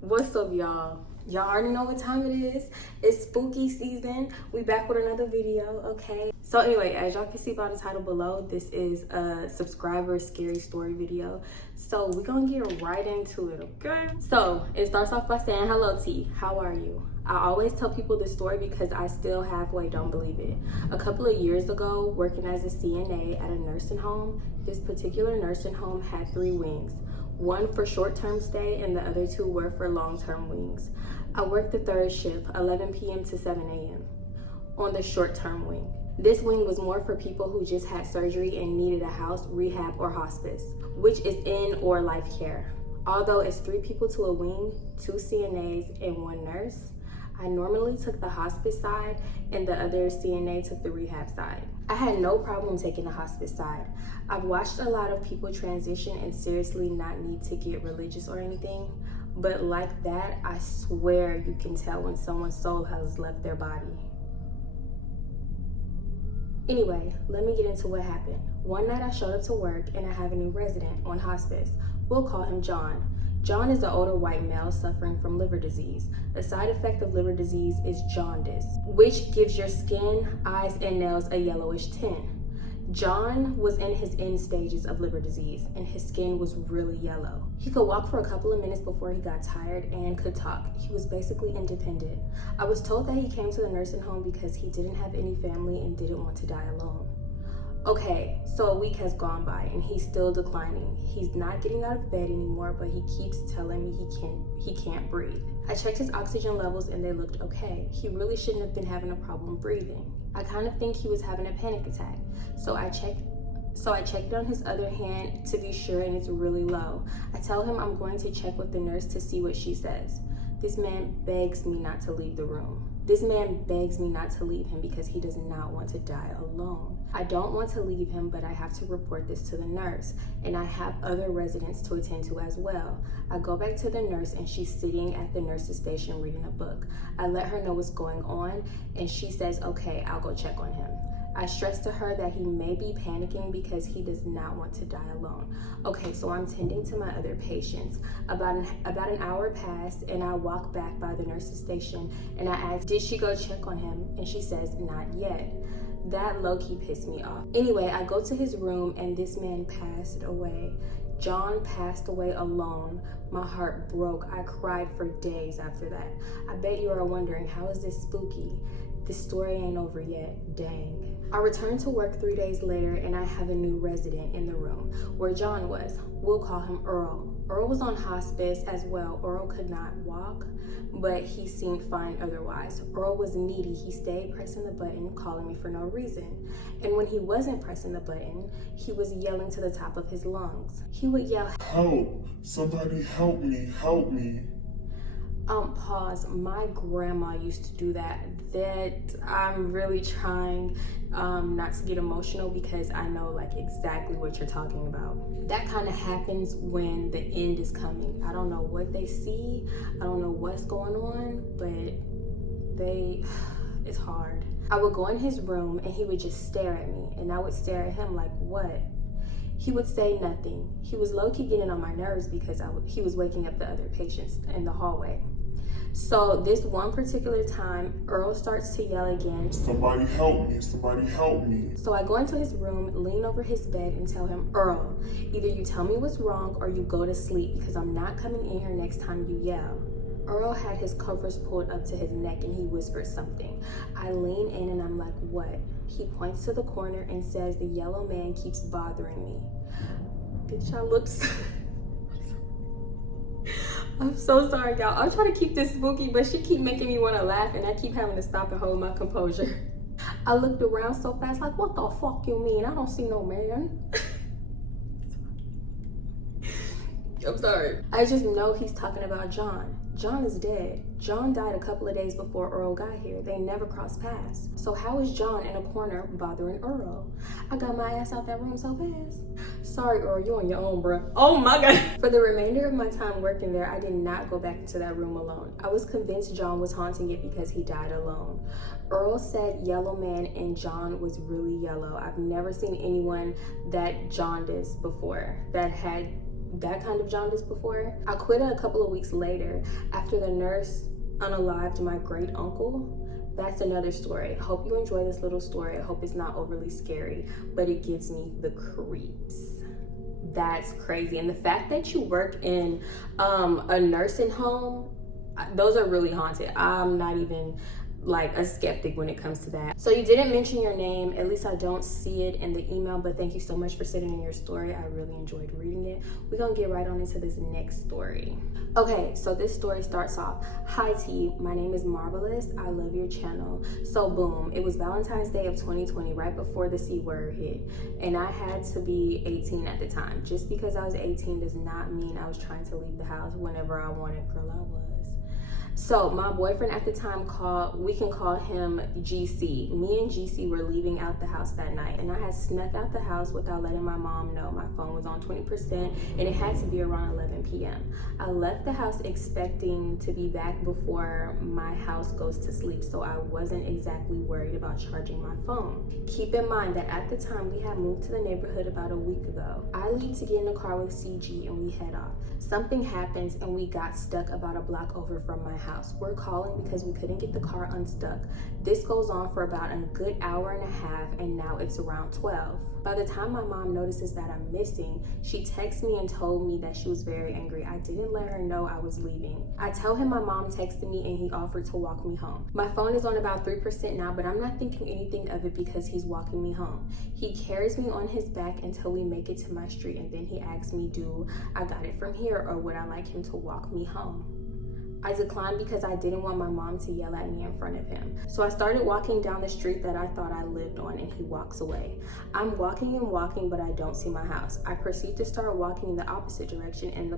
What's up, y'all? Y'all already know what time it is. It's spooky season. We back with another video, okay? So anyway, as y'all can see by the title below, this is a subscriber scary story video. So we're gonna get right into it, okay? So it starts off by saying, hello T, how are you? I always tell people this story because I still halfway don't believe it. A couple of years ago, working as a CNA at a nursing home, this particular nursing home had 3 wings. One for short-term stay and the other 2 were for long-term wings. I worked the 3rd shift, 11 p.m. to 7 a.m. on the short-term wing. This wing was more for people who just had surgery and needed a house, rehab, or hospice, which is in or life care. Although it's 3 people to a wing, 2 CNAs and 1 nurse, I normally took the hospice side and the other CNA took the rehab side. I had no problem taking the hospice side. I've watched a lot of people transition and seriously not need to get religious or anything, but like that, I swear you can tell when someone's soul has left their body. Anyway, let me get into what happened. One night I showed up to work and I have a new resident on hospice. We'll call him John. John is an older white male suffering from liver disease. A side effect of liver disease is jaundice, which gives your skin, eyes, and nails a yellowish tint. John was in his end stages of liver disease and his skin was really yellow. He could walk for a couple of minutes before he got tired and could talk. He was basically independent. I was told that he came to the nursing home because he didn't have any family and didn't want to die alone. Okay, so a week has gone by and he's still declining. He's not getting out of bed anymore, but he keeps telling me he can't breathe. I checked his oxygen levels and they looked okay. He really shouldn't have been having a problem breathing. I kind of think he was having a panic attack. So I checked it on his other hand to be sure and it's really low. I tell him I'm going to check with the nurse to see what she says. This man begs me not to leave the room. This man begs me not to leave him because he does not want to die alone. I don't want to leave him, but I have to report this to the nurse, and I have other residents to attend to as well. I go back to the nurse and she's sitting at the nurse's station reading a book. I let her know what's going on and she says, okay, I'll go check on him. I stress to her that he may be panicking because he does not want to die alone. Okay, so I'm tending to my other patients. About an hour passed and I walk back by the nurse's station and I ask, did she go check on him? And she says, not yet. That low-key pissed me off. Anyway, I go to his room and this man passed away. John passed away alone. My heart broke. I cried for days after that. I bet you are wondering, how is this spooky? This story ain't over yet, dang. I returned to work 3 days later and I have a new resident in the room where John was. We'll call him Earl. Earl was on hospice as well. Earl could not walk, but he seemed fine otherwise. Earl was needy. He stayed pressing the button, calling me for no reason. And when he wasn't pressing the button, he was yelling to the top of his lungs. He would yell, help, somebody help me, help me. Pause. My grandma used to do that. I'm really trying not to get emotional because I know like exactly what you're talking about. That kind of happens when the end is coming. I don't know what they see. I don't know what's going on, but it's hard. I would go in his room and he would just stare at me and I would stare at him like, what? He would say nothing. He was low-key getting on my nerves because he was waking up the other patients in the hallway. So this one particular time, Earl starts to yell again. Somebody help me, somebody help me. So I go into his room, lean over his bed and tell him, Earl, either you tell me what's wrong or you go to sleep because I'm not coming in here next time you yell. Earl had his covers pulled up to his neck and he whispered something. I lean in and I'm like, what? He points to the corner and says, the yellow man keeps bothering me. Bitch, I look so... I'm so sorry, y'all. I'm trying to keep this spooky, but she keep making me want to laugh and I keep having to stop and hold my composure. I looked around so fast like, what the fuck you mean? I don't see no man. I'm sorry. I just know he's talking about John. John is dead. John died a couple of days before Earl got here. They never crossed paths. So how is John in a corner bothering Earl? I got my ass out that room so fast. Sorry, Earl, you on your own, bruh. Oh my God. For the remainder of my time working there, I did not go back into that room alone. I was convinced John was haunting it because he died alone. Earl said yellow man and John was really yellow. I've never seen anyone that jaundiced before, that had that kind of jaundice before. I quit a couple of weeks later after the nurse unalived my great uncle. That's another story. Hope you enjoy this little story. I hope it's not overly scary, but it gives me the creeps. That's crazy. And the fact that you work in a nursing home, those are really haunted. I'm not even like a skeptic when it comes to that. So you didn't mention your name, at least I don't see it in the email, but thank you so much for sending in your story. I really enjoyed reading it. We're gonna get right on into this next story. Okay, so this story starts off, "Hi T, my name is Marvelous. I love your channel." So boom, it was Valentine's Day of 2020, right before the C word hit, and I had to be 18 at the time. Just because I was 18 does not mean I was trying to leave the house whenever I wanted. Girl, I was. So my boyfriend at the time we can call him GC. Me and GC were leaving out the house that night, and I had snuck out the house without letting my mom know. My phone was on 20% and it had to be around 11 p.m. I left the house expecting to be back before my house goes to sleep, so I wasn't exactly worried about charging my phone. Keep in mind that at the time we had moved to the neighborhood about a week ago. I leave to get in the car with CG and we head off. Something happens and we got stuck about a block over from my house. We're calling because we couldn't get the car unstuck. This goes on for about a good hour and a half, and now it's around 12. By the time my mom notices that I'm missing, she texts me and told me that she was very angry. I didn't let her know I was leaving. I tell him my mom texted me and he offered to walk me home. My phone is on about 3% now, but I'm not thinking anything of it because he's walking me home. He carries me on his back until we make it to my street, and then he asks me, do I got it from here or would I like him to walk me home? I declined because I didn't want my mom to yell at me in front of him. So I started walking down the street that I thought I lived on, and he walks away. I'm walking and walking, but I don't see my house. I proceed to start walking in the opposite direction, and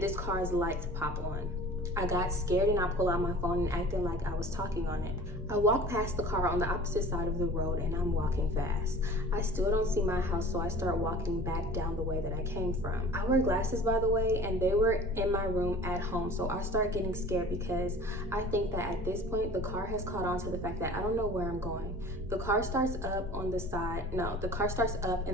this car's lights pop on. I got scared and I pull out my phone and acting like I was talking on it. I walk past the car on the opposite side of the road and I'm walking fast. I still don't see my house, so I start walking back down the way that I came from. I wear glasses, by the way, and they were in my room at home, so I start getting scared because I think that at this point the car has caught on to the fact that I don't know where I'm going. The car starts up and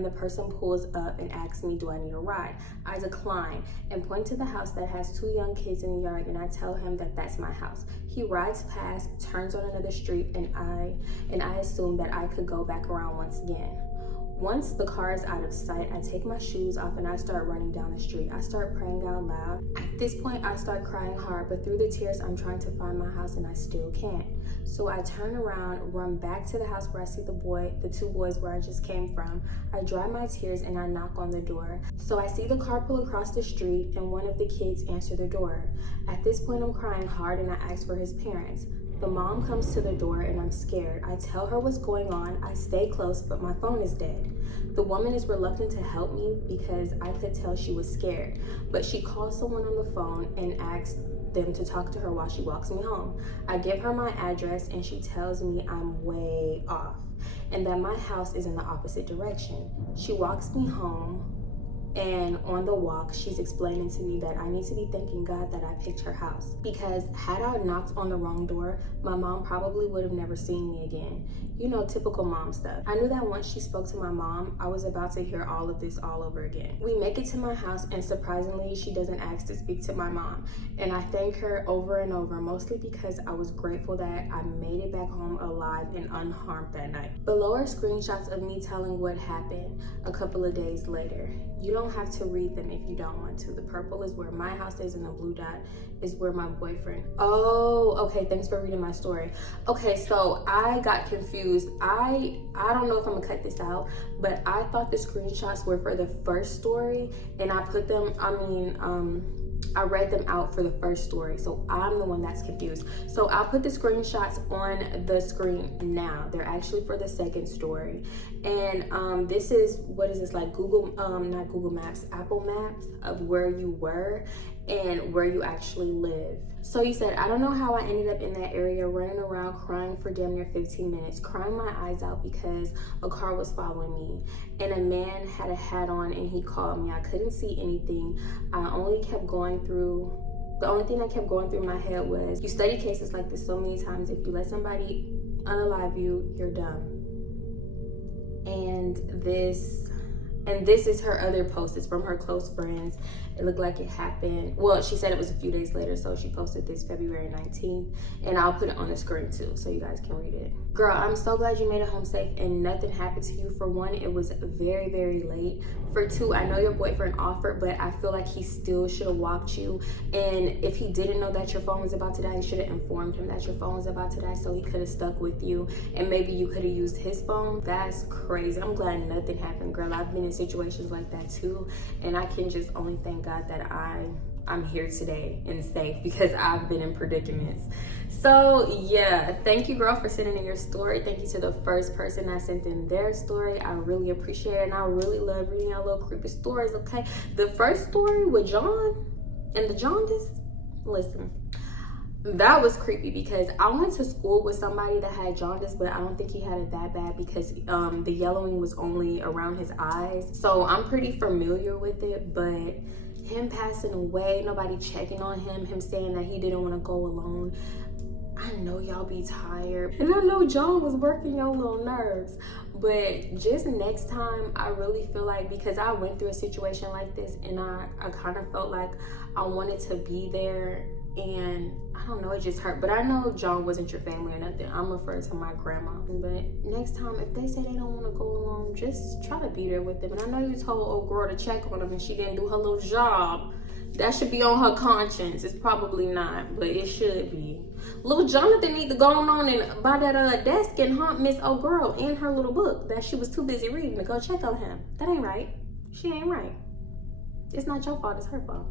the person pulls up and asks me, do I need a ride? I decline and point to the house that has 2 young kids in the yard, and I tell him that that's my house. He rides past, turns on another street, and I assume that I could go back around once again. Once the car is out of sight, I take my shoes off and I start running down the street. I start praying out loud. At this point, I start crying hard, but through the tears, I'm trying to find my house and I still can't. So I turn around, run back to the house where I see the 2 boys where I just came from. I dry my tears and I knock on the door. So I see the car pull across the street and one of the kids answer the door. At this point, I'm crying hard and I ask for his parents. The mom comes to the door and I'm scared. I tell her what's going on. I stay close, but my phone is dead. The woman is reluctant to help me because I could tell she was scared, but she calls someone on the phone and asks them to talk to her while she walks me home. I give her my address and she tells me I'm way off and that my house is in the opposite direction. She walks me home, and on the walk, she's explaining to me that I need to be thanking God that I picked her house, because had I knocked on the wrong door, my mom probably would have never seen me again. You know, typical mom stuff. I knew that once she spoke to my mom, I was about to hear all of this all over again. We make it to my house, and surprisingly, she doesn't ask to speak to my mom. And I thank her over and over, mostly because I was grateful that I made it back home alive and unharmed that night. Below are screenshots of me telling what happened a couple of days later. You don't have to read them if you don't want to. The purple is where my house is and the blue dot is where my boyfriend. Oh, okay, thanks for reading my story. Okay, so I got confused. I don't know if I'm gonna cut this out, but I thought the screenshots were for the first story and I put them, I read them out for the first story, so I'm the one that's confused. So I'll put the screenshots on the screen now. They're actually for the second story. And this is, what is this, like not Google Maps, Apple Maps of where you were and where you actually live. So you said, I don't know how I ended up in that area, running around crying for damn near 15 minutes, crying my eyes out because a car was following me and a man had a hat on and he called me. I couldn't see anything. The only thing that kept going through my head was, you study cases like this so many times. If you let somebody unalive you, you're dumb. And this And this is her other post. It's from her close friends. It looked like it happened. Well, she said it was a few days later, so she posted this February 19th. And I'll put it on the screen too, so you guys can read it. Girl, I'm so glad you made it home safe and nothing happened to you. For one, it was very, very late. For two, I know your boyfriend offered, but I feel like he still should have walked you. And if he didn't know that your phone was about to die, he should have informed him that your phone was about to die, so he could have stuck with you. And maybe you could have used his phone. That's crazy. I'm glad nothing happened, girl. I've been in situations like that too. And I can just only thank God that I'm here today and safe, because I've been in predicaments. So yeah, thank you, girl, for sending in your story. Thank you to the first person that sent in their story. I really appreciate it, and I really love reading your little creepy stories. Okay, the first story with John and the jaundice, listen, that was creepy, because I went to school with somebody that had jaundice, but I don't think he had it that bad, because the yellowing was only around his eyes. So I'm pretty familiar with it, but him passing away, nobody checking on him saying that he didn't want to go alone. I know y'all be tired, and I know John was working your little nerves, but just next time, I really feel like, because I went through a situation like this, and I kind of felt like I wanted to be there, and I don't know, it just hurt. But I know John wasn't your family or nothing. I'm referring to my grandma. But next time, if they say they don't want to go alone, just try to be there with them. And I know you told old girl to check on them and she didn't do her little job. That should be on her conscience. It's probably not, but it should be. Little Jonathan need to go on and by that desk and haunt Miss old girl in her little book that she was too busy reading to go check on him. That ain't right. She ain't right. It's not your fault, it's her fault.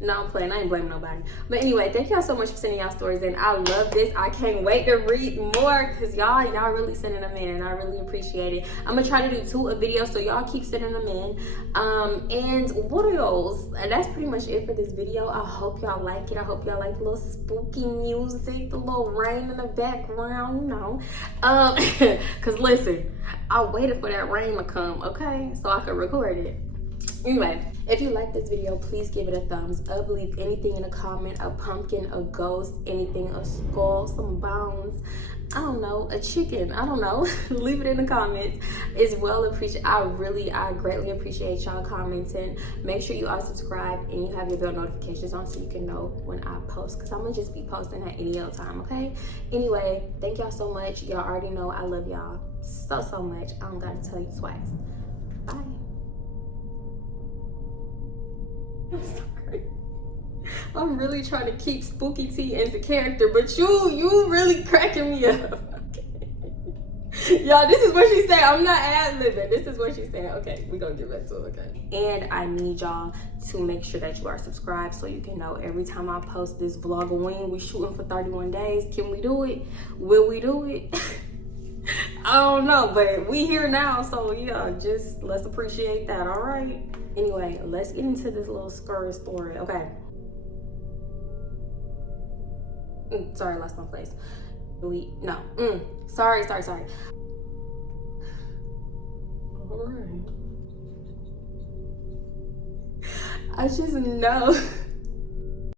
No, I'm playing. I ain't blaming nobody. But anyway, thank y'all so much for sending y'all stories in. I love this. I can't wait to read more, because y'all really sending them in, and I really appreciate it. I'm gonna try to do 2 a video, so y'all keep sending them in. And what else? And that's pretty much it for this video. I hope y'all like it. I hope y'all like the little spooky music, the little rain in the background, you know. Because listen, I waited for that rain to come, okay, so I could record it. Anyway, if you like this video, please give it a thumbs up. Leave anything in a comment: a pumpkin, a ghost, anything, a skull, some bones, I don't know, a chicken, I don't know. Leave it in the comments. It's well appreciated. I greatly appreciate y'all commenting. Make sure you are subscribed and you have your bell notifications on so you can know when I post, because I'm gonna just be posting at any old time, okay? Anyway, thank y'all so much. Y'all already know I love y'all so much. I don't gotta tell you twice. Bye. I'm sorry. I'm really trying to keep Spooky T as a character, but you really cracking me up. Okay. Y'all, this is what she said. I'm not ad-libbing. This is what she said. Okay, we're gonna get back to it, okay? And I need y'all to make sure that you are subscribed so you can know every time I post this vlog. We shooting for 31 days. Can we do it? Will we do it? I don't know, but we here now, so yeah, just let's appreciate that, all right? Anyway, let's get into this little scary story, okay? Sorry, I lost my place. Sorry. All right. I just know